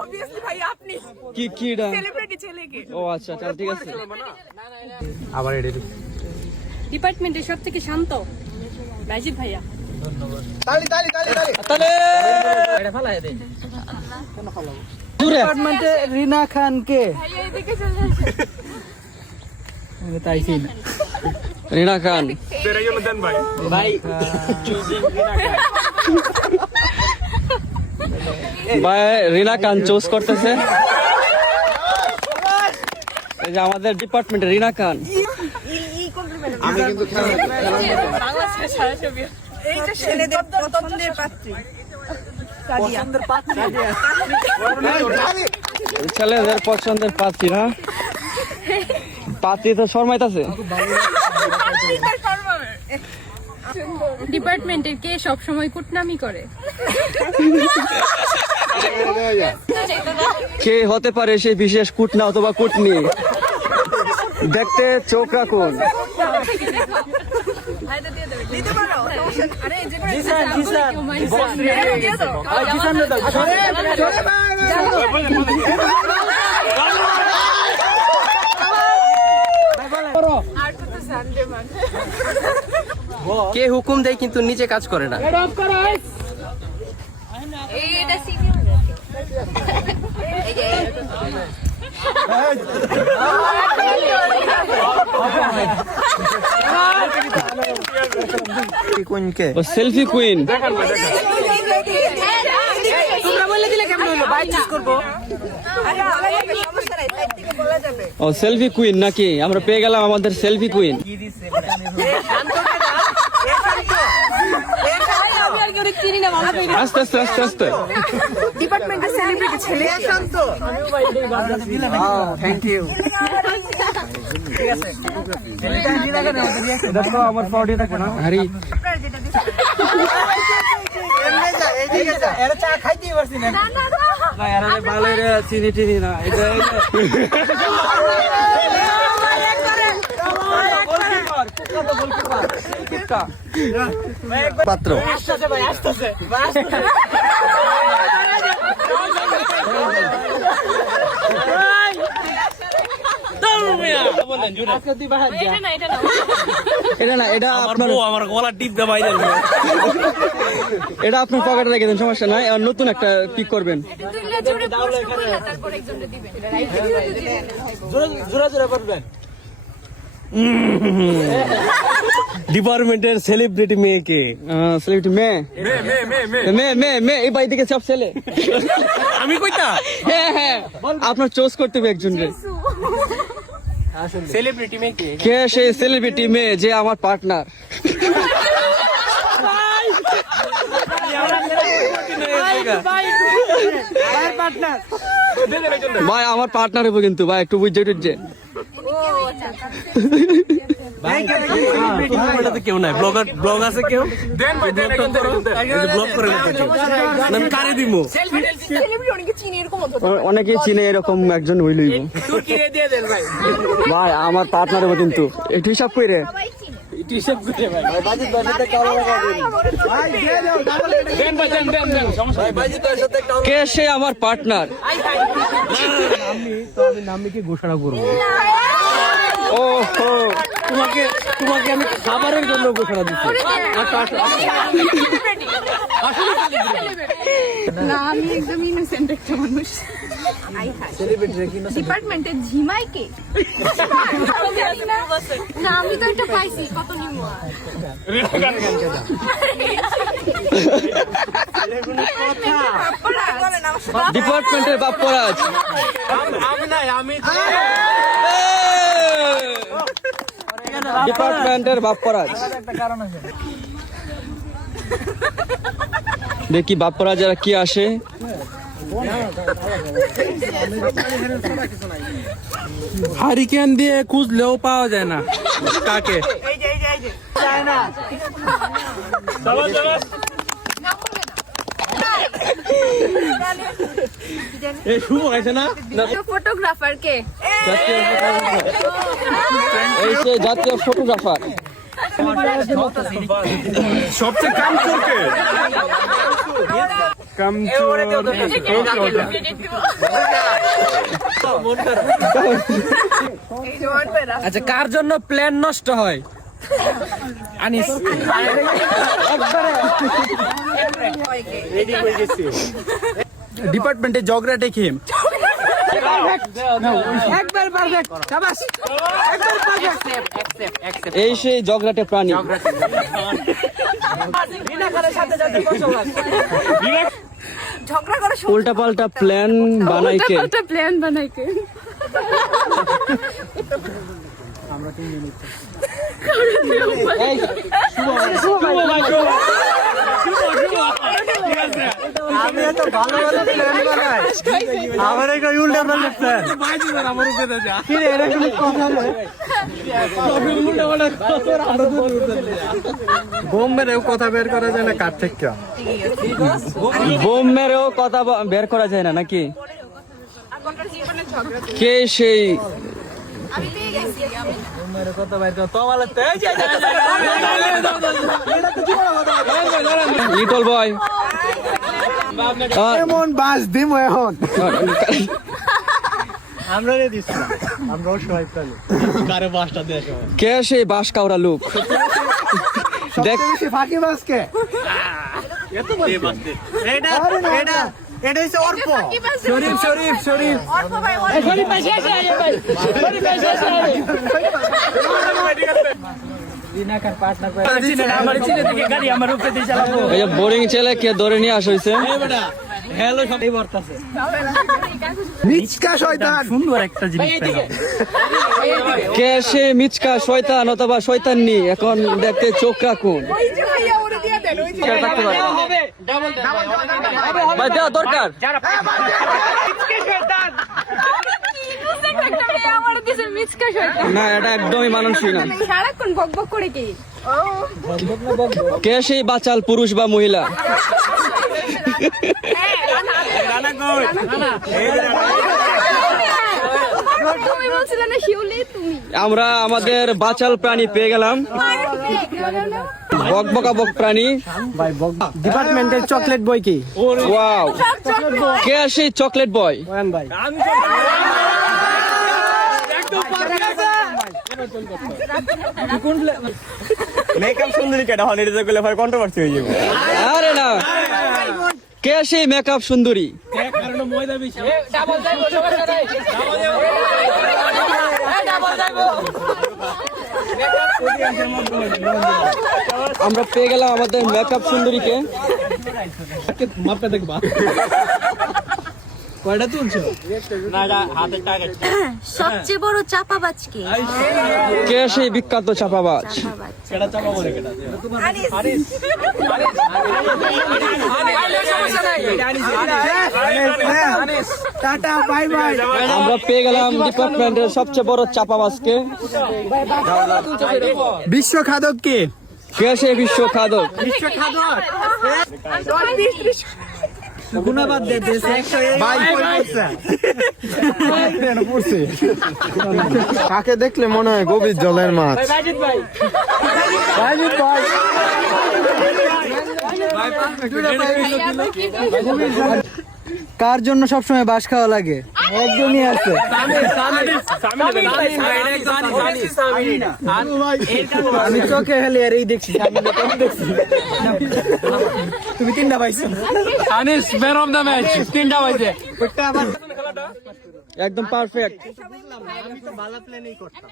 Obviously ভাই আপনি কি এটা সেলিব্রিটি ছেলেকে। ও আচ্ছা তাহলে ঠিক আছে। আবার এটা ডিপার্টমেন্টের সব থেকে শান্ত রাজিদ ভাইয়া। তালি তালি তালি তালি তাহলে এটা ফালাই দে ডিপার্টমেন্টে রিনা খান কে? ভাইয়া এদিকে চলে আসে। তাই কি রিনা খান ভাই ভাই রিনা খান চুজ করতেছে। এই যে আমাদের ডিপার্টমেন্টে রিনা খান। আমি কিন্তু বাংলাদেশের সারা ছবি। এই যে ছেলেদের পছন্দের পাত্রী সাদিয়া। ছেলেদের পছন্দের পাত্রী না? পাত্রী তো শর্মাইতেছে। ডিপার্টমেন্টের কে সব সময় কুটনামি করে? কে হতে পারে সেই বিশেষ কুটনা অথবা কুটনি? দেখতে চোখ রাখুন। দিতে পারো আরে যে করে কেউ mind করে না। দিয়ে দাও। আর তো সানডে মান। কে হুকুম দেয় কিন্তু নিচে কাজ করে না। এই এটা সিনিয়র এই যে কোনকে ও সেলফি কুইন। তোমরা বলে দিলে কেমন হলো ভাই চুজ করব। আরে আমাদের সমস্যা নাই সাইড থেকে বলা যাবে। ও সেলফি কুইন নাকি? আমরা পেয়ে গেলাম আমাদের সেলফি কুইন। আমি আর কেউ চিনি না মামা ভাই। আস্তে আস্তে আস্তে আস্তে। ডিপার্টমেন্টের সেলিব্রিটি ছেলে শান্ত। থ্যাংক ইউ দেখো আমার ফটো দেখো না। আরে আপনারা যেটা দিচ্ছেন এটা চা খাইতেই পারছি না। না আরে ভালো রে চিনি টিনি না এটা পাত্র এটা না এটা না। এটা না এটা আপনার আমার গলা টিপ দে বাইরে এটা আপনার পকেটে রেখে দেন, সমস্যা নাই। আর নতুন একটা পিক করবেন। এটা তুইলা জোরে প্রশ্ন করলে তারপর একজনকে দিবেন। জোরা জোরা করবেন। ডিপার্টমেন্টের সেলিব্রিটি মেয়েকে সেলিব্রিটি মেয়ে মেয়ে এই বাড়ি থেকে সব ছেলে। আমি কইতা হ্যাঁ হ্যাঁ আপনার চুজ করতে হবে একজনকে। সেলিব্রিটি মেয়েকে কে সেই সেলিব্রিটি মেয়ে যে আমার পার্টনার? ভাই আমার পার্টনার হবে কিন্তু ভাই একটু বুঝে টুঝে। কেউ নাই ব্লগার ব্লগ আছে কেউ ব্লগ করে আমি কারে দিব সেলিব্রিটি অনেকে চিনি এরকম হতো। অনেকেই চিনে এরকম একজন হইলই ভাই আমার পার্টনার হবে কিন্তু একটু হিসাব করে। সবাই চিনে। কে সে আমার পার্টনার? আমি কি ঘোষণা করবো ও তোমাকে তোমাকে আমি খাবারের জন্য ঘোষণা দিচ্ছি। না আমি একদম ইনোসেন্ট একটা মানুষ। ডিপার্টমেন্টের ঝিমাই কে? না আমি তো একটা পাইছি কত নিম্ন। ডিপার্টমেন্টের বাপ্পরাজ। আমি নাই আমি ডিপার্টমেন্টের বাপ্পরাজ। দেখি বাপ্পরাজেরা কি আসে। হারিকেন দিয়ে খুঁজলেও পাওয়া যায় না কাকে। এই শুভ হয়েছে না ফটোগ্রাফার কে? এই সে জাতীয় ফটোগ্রাফার। সবচেয়ে কাম করতে কাম আচ্ছা, কার জন্য প্ল্যান নষ্ট হয়? আনিস। ডিপার্টমেন্টে ঝগড়া টেকে এই সেই জগরাটে প্রাণী। ঝগড়া করে উল্টা পাল্টা প্ল্যান বানাইকে প্ল্যান বানাইকে বোম মেরেও কথা বের করা যায় না কার থেকে। বোম মেরেও কথা বের করা যায় না নাকি? কে সেই লিটল বয়? এমন বাস দিম এখন আমরা রে দিছি আমরা সবাই প্রাণী কারে বাসটা দেশ কে সেই বাস কাউরা লোক? দেখ সে ফাঁকি বাসকে এত বাস দে এটা এটা হইছে অর্প শরীফ শরীফ শরীফ অল্প ভাই শরীফ ভাই শেষ হয়ে যাবে শরীফ ভাই শেষ হয়ে যাবে এই যে বোরিং ছেলে কে ধরে নিয়ে আস হইছে। মিচকা শয়তান সুন্দর একটা জিনিস কে সে মিচকা শয়তান অথবা শয়তাননি? এখন দেখতে চোখ রাখুন। ওই যে ভাইয়া ওরে দিয়ে দেন ওই যে ভাই দেওয়া দরকার। আমার দেশের মিচকা শয়তান না, এটা একদমই মানানসই না। সারাক্ষণ বকবক করে কি কে সেই বাচাল পুরুষ বা মহিলা? তুমি বলছিলে না শিউলি তুমি আমরা আমাদের বাচাল প্রাণী পেয়ে গেলাম, বকবকাবক প্রাণী। ডিপার্টমেন্টের চকলেট বই কি ওয়াও, কে সেই চকলেট বয়? ভাই মেকআপ সুন্দরী কেটা হল এটা করলে ভাই কন্ট্রোভার্সি হয়ে যাবে। আরে না, কে সেই মেকআপ সুন্দরী? আমরা পেয়ে গেলাম আমাদের মেকআপ সুন্দরীকে। মাপে দেখবা কয়টা তুলছো না হাতের টাকা সবচেয়ে বড় চাপাবাজকে কে সেই বিখ্যাত চাপাবাজ? কেটা চাপা বলে কেটা টাটা বাই বাই। আমরা পেয়ে গেলাম ডিপার্টমেন্টের সবচেয়ে বড় চাপাবাজকে। বিশ্ব খাদক কে? কে সেই বিশ্ব খাদক? বিশ্ব খাদক গুণাবাদ দে দেশে ভাই পড়ছে কাকে দেখলে মনে হয় গভীর জলের মাছ। কার জন্য সবসময় বাস খাওয়া লাগে? একজনই আছে, আমি চোখে খালি আর এই দেখছি তুমি তিনটা পাইছো। Anis man of the match, তিনটা হয়েছে একদম পারফেক্ট। আমি তো ভালো প্ল্যানই করতাম।